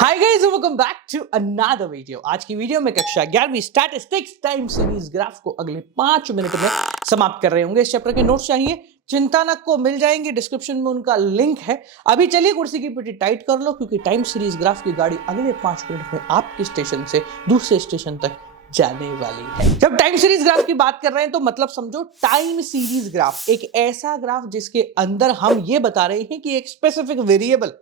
Hi guys, welcome back to another video. आज की video में कक्षा 11वीं स्टैटिस्टिक्स टाइम सीरीज ग्राफ को अगले 5 मिनट में समाप्त कर रहे होंगे। इस चैप्टर के नोट्स चाहिए, चिंता न को मिल जाएंगे, डिस्क्रिप्शन में उनका लिंक है। अभी चलिए कुर्सी की पीठी टाइट कर लो, क्योंकि टाइम सीरीज ग्राफ की गाड़ी अगले 5 मिनट में आपके स्टेशन से दूसरे स्टेशन तक जाने वाली है। जब टाइम सीरीज ग्राफ की बात कर रहे हैं तो मतलब समझो टाइम सीरीज ग्राफ एक ऐसा ग्राफ जिसके अंदर हम ये बता रहे हैं कि एक स्पेसिफिक वेरिएबल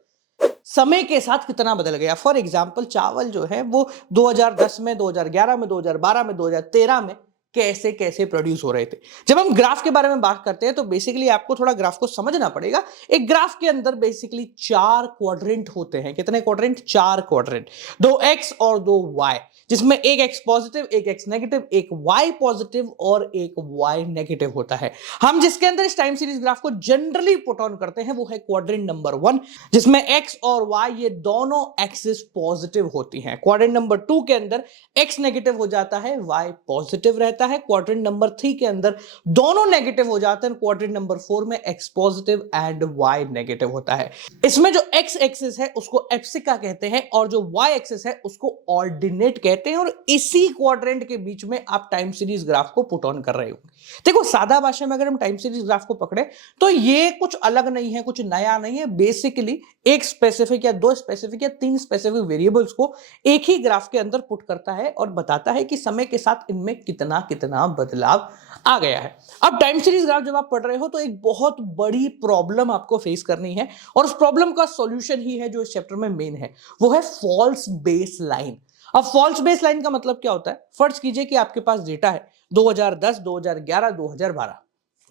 समय के साथ कितना बदल गया। फॉर एग्जाम्पल चावल जो है वो 2010 में, 2011 में, 2012 में, 2013 में कैसे कैसे प्रोड्यूस हो रहे थे। जब हम ग्राफ के बारे में बात करते हैं तो बेसिकली आपको थोड़ा ग्राफ को समझना पड़ेगा। एक ग्राफ के अंदर बेसिकली 4 क्वाड्रेंट होते हैं। कितने क्वाड्रेंट? 4 क्वाड्रेंट, 2 एक्स और 2 वाई, जिसमें एक एक्स पॉजिटिव, एक एक्स नेगेटिव, एक वाई पॉजिटिव और एक वाई नेगेटिव होता है। हम जिसके अंदर इस टाइम सीरीज ग्राफ को जनरली पुट ऑन करते हैं वो है क्वाड्रेंट नंबर 1, जिसमें एक्स और वाई ये दोनों एक्सिस पॉजिटिव होती हैं। क्वाड्रेंट नंबर 2 के अंदर एक्स नेगेटिव हो जाता है, वाई पॉजिटिव रहता है। क्वाड्रेंट नंबर 3 के अंदर दोनों नेगेटिव हो जाते हैं। क्वाड्रेंट नंबर 4 में X positive and Y negative होता है। इसमें जो एक्स एक्सिस है उसको एब्सिका कहते हैं और जो वाई एक्सिस है उसको ऑर्डिनेट कहते हैं, और इसी क्वाड्रेंट के बीच में आप टाइम सीरीज ग्राफ को पुट ऑन कर रहे हो। देखो, सादा भाषा में अगर हम टाइम सीरीज ग्राफ को पकड़े तो ये कुछ अलग नहीं है, कुछ नया नहीं है। बेसिकली एक स्पेसिफिक या 2 स्पेसिफिक या 3 स्पेसिफिक वेरिएबल्स को एक ही ग्राफ के अंदर पुट करता है और बताता है कि समय के साथ इनमें कितना कितना बदलाव आ गया है। अब टाइम सीरीज ग्राफ जब आप पढ़ रहे हो तो एक बहुत बड़ी प्रॉब्लम आपको फेस करनी है, और उस प्रॉब्लम का सॉल्यूशन ही है जो इस चैप्टर में मेन है, वो है फॉल्स बेस लाइन। अब फॉल्स बेस लाइन का मतलब क्या होता है? फर्ज कीजिए कि आपके पास डेटा है 2010, 2011, 2012,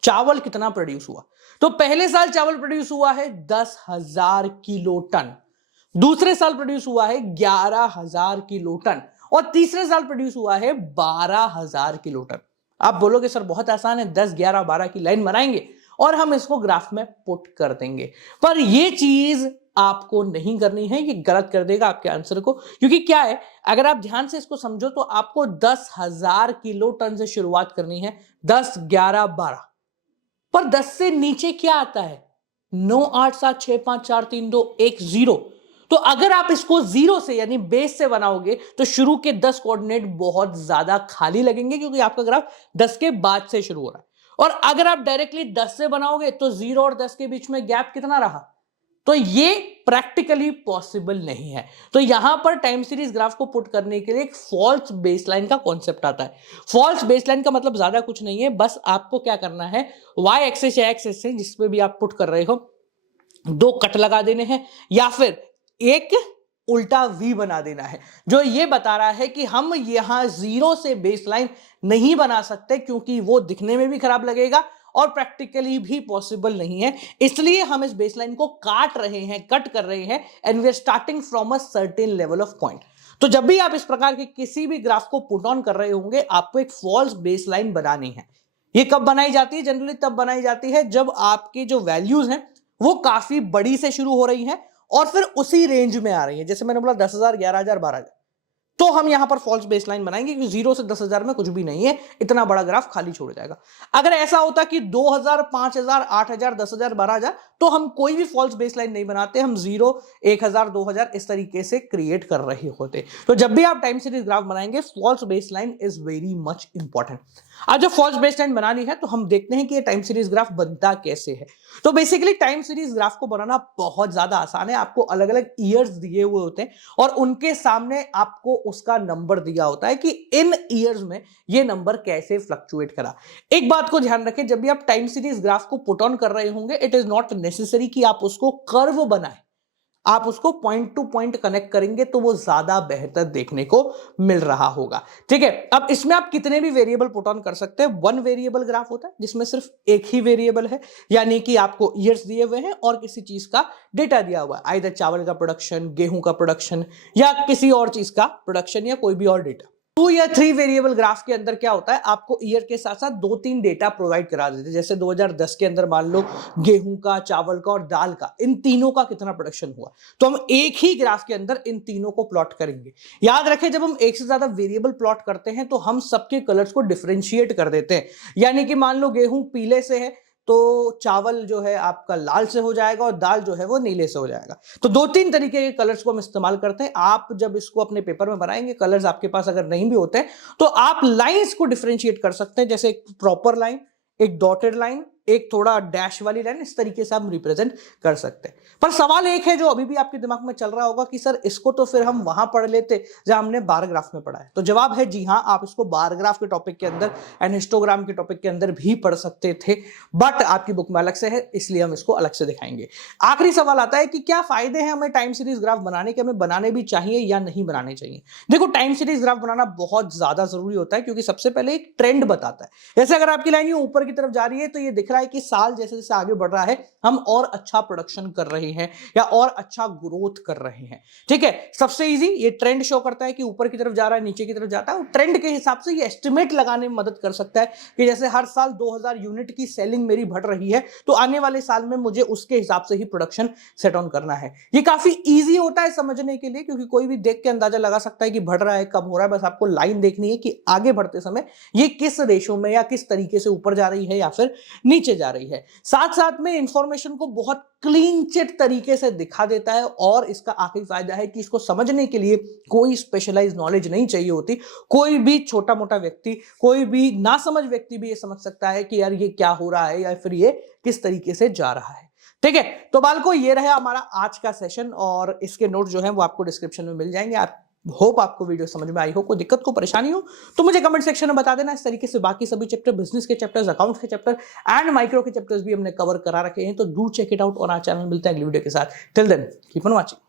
चावल कितना प्रोड्यूस हुआ। तो पहले साल चावल प्रोड्यूस हुआ है 10,000 किलो टन, दूसरे साल प्रोड्यूस हुआ है 11,000 किलो टन, और तीसरे साल प्रोड्यूस हुआ है 12,000 किलो टन। आप बोलोगे सर बहुत आसान है, 10, 11, 12 की लाइन बनाएंगे और हम इसको ग्राफ में पुट कर देंगे। पर यह चीज आपको नहीं करनी है, ये गलत कर देगा आपके आंसर को। क्योंकि क्या है, अगर आप ध्यान से इसको समझो तो आपको 10,000 किलो टन से शुरुआत करनी है, 10, 11, 12। पर 10 से नीचे क्या आता है? 9, 8, 7, 6, 5, 4, 3, 2, 1, 0। तो अगर आप इसको 0 से यानी बेस से बनाओगे तो शुरू के 10 कोऑर्डिनेट बहुत ज्यादा खाली लगेंगे, क्योंकि आपका ग्राफ 10 के बाद से शुरू हो रहा है। और अगर आप डायरेक्टली 10 से बनाओगे तो 0 और 10 के बीच में गैप कितना रहा? तो ये प्रैक्टिकली पॉसिबल नहीं है। तो यहां पर टाइम सीरीज ग्राफ को पुट करने के लिए एक फॉल्स बेसलाइन का कॉन्सेप्ट आता है। फॉल्स बेसलाइन का मतलब ज्यादा कुछ नहीं है, बस आपको क्या करना है, वाई एक्सिस या एक्स एक्सिस जिसपे भी आप पुट कर रहे हो 2 कट लगा देने हैं, या फिर एक उल्टा वी बना देना है, जो ये बता रहा है कि हम यहां 0 से बेसलाइन नहीं बना सकते, क्योंकि वो दिखने में भी खराब लगेगा और प्रैक्टिकली भी पॉसिबल नहीं है। इसलिए हम इस बेसलाइन को काट रहे हैं, कट कर रहे हैं, and we are starting from a certain level of point. तो जब भी आप इस प्रकार के किसी भी ग्राफ को पुट ऑन कर रहे होंगे, आपको एक फॉल्स बेसलाइन बनानी है। ये कब बनाई जाती है? जनरली तब बनाई जाती है जब आपकी जो वैल्यूज हैं वो काफी बड़ी से शुरू हो रही हैं और फिर उसी रेंज में आ रही है। जैसे मैंने बोला 10,000, 11,000, 12,000, तो हम यहां पर फॉल्स बेसलाइन बनाएंगे, क्योंकि 0 से 10,000 में कुछ भी नहीं है, इतना बड़ा ग्राफ खाली छोड़ जाएगा। अगर ऐसा होता कि 2,000, 5,000, 8,000, 10,000, 12,000, तो हम कोई भी फॉल्स बेसलाइन नहीं बनाते, हम 0, 1,000, 2,000 इस तरीके से क्रिएट कर रहे होते। तो जब भी आप टाइम सीरीज ग्राफ बनाएंगे, false baseline is very much important. आज जब फॉल्स बेसलाइन बनानी है तो हम देखते हैं कि ये टाइम सीरीज ग्राफ बनता कैसे है। तो बेसिकली टाइम सीरीज ग्राफ को बनाना बहुत ज्यादा आसान है। आपको अलग अलग ईयर्स दिए हुए होते हैं और उनके सामने आपको उसका नंबर दिया होता है कि इन ईयर्स में ये नंबर कैसे फ्लक्चुएट करा। एक बात को ध्यान रखें, जब भी आप टाइम सीरीज ग्राफ को पुट ऑन कर रहे होंगे, इट इज नॉट नेसेसरी कि आप उसको कर्व बनाएं, आप उसको पॉइंट टू पॉइंट कनेक्ट करेंगे तो वो ज्यादा बेहतर देखने को मिल रहा होगा। ठीक है, अब इसमें आप कितने भी वेरिएबल पुट ऑन कर सकते हैं। 1 वेरिएबल ग्राफ होता है जिसमें सिर्फ एक ही वेरिएबल है, यानी कि आपको ईयर्स दिए हुए हैं और किसी चीज का डेटा दिया हुआ है, आइदर चावल का प्रोडक्शन, गेहूं का प्रोडक्शन, या किसी और चीज का प्रोडक्शन, या कोई भी और डेटा। 2 या 3 वेरिएबल ग्राफ के अंदर क्या होता है, आपको ईयर के साथ साथ 2-3 डेटा प्रोवाइड करा देते हैं। जैसे 2010 के अंदर मान लो गेहूं का, चावल का और दाल का, इन तीनों का कितना प्रोडक्शन हुआ, तो हम एक ही ग्राफ के अंदर इन तीनों को प्लॉट करेंगे। याद रखें, जब हम एक से ज्यादा वेरिएबल प्लॉट करते हैं तो हम सबके कलर्स को डिफरेंशिएट कर देते हैं। यानी कि मान लो गेहूं पीले से है तो चावल जो है आपका लाल से हो जाएगा और दाल जो है वो नीले से हो जाएगा। तो 2-3 तरीके के कलर्स को हम इस्तेमाल करते हैं। आप जब इसको अपने पेपर में बनाएंगे, कलर्स आपके पास अगर नहीं भी होते हैं, तो आप लाइंस को डिफरेंशिएट कर सकते हैं, जैसे एक प्रॉपर लाइन, एक डॉटेड लाइन, एक थोड़ा डैश वाली लाइन, इस तरीके से हम रिप्रेजेंट कर सकते हैं। पर सवाल एक है जो अभी भी आपके दिमाग में चल रहा होगा कि सर इसको तो फिर हम वहां पढ़ लेते जहां हमने बार ग्राफ में पढ़ा है। तो जवाब है जी हाँ, आप इसको बार ग्राफ के टॉपिक के अंदर एंड हिस्टोग्राम के टॉपिक के अंदर भी पढ़ सकते थे, बट आपकी बुक में अलग से है, इसलिए हम इसको अलग से दिखाएंगे। आखिरी सवाल आता है कि क्या फायदे हैं हमें टाइम सीरीज ग्राफ बनाने के, हमें बनाने भी चाहिए या नहीं बनाने चाहिए। देखो, टाइम सीरीज ग्राफ बनाना बहुत ज्यादा जरूरी होता है, क्योंकि सबसे पहले एक ट्रेंड बताता है। जैसे अगर आपकी लाइन ऊपर की तरफ जा रही है तो ये दिख रहा है कि साल जैसे जैसे आगे बढ़ रहा है हम और अच्छा प्रोडक्शन कर रहे हैं या और अच्छा ग्रोथ कर रहे हैं। ठीक है, सबसे इजी ये ट्रेंड शो करता है कि ऊपर की तरफ जा रहा है, नीचे की तरफ जाता है। ट्रेंड के हिसाब से ये एस्टिमेट लगाने में मदद कर सकता है कि जैसे हर साल 2000 यूनिट की सेलिंग मेरी बढ़ रही है, तो आने वाले साल में मुझे उसके हिसाब से ही प्रोडक्शन सेट ऑन करना है। ये काफी इजी होता है समझने के लिए, क्योंकि कोई भी देख के अंदाजा लगा सकता है कि बढ़ रहा है, कब हो रहा है। बस आपको लाइन देखनी है कि आगे बढ़ते समय ये किस रेशो में या किस तरीके से ऊपर जा रही है या फिर नीचे जा रही है। साथ साथ में इंफॉर्मेशन को बहुत क्लीन चिट तरीके से दिखा देता है, और इसका आखिरी फायदा है कि इसको समझने के लिए कोई स्पेशलाइज नॉलेज नहीं चाहिए होती। कोई भी छोटा मोटा व्यक्ति, कोई भी ना समझ व्यक्ति भी ये समझ सकता है कि यार ये क्या हो रहा है या फिर ये किस तरीके से जा रहा है। ठीक है, तो बालको ये रहा हमारा आज का सेशन, और इसके नोट जो है वो आपको डिस्क्रिप्शन में मिल जाएंगे। आप होप आपको वीडियो समझ में आई हो। कोई दिक्कत को परेशानी हो तो मुझे कमेंट सेक्शन में बता देना। इस तरीके से बाकी सभी चैप्टर, बिजनेस के चैप्टर्स, अकाउंट्स के चैप्टर एंड माइक्रो के चैप्टर्स भी हमने कवर करा रखे हैं, तो do check it out on our channel. मिलते हैं अगली वीडियो के साथ। Till then keep on watching.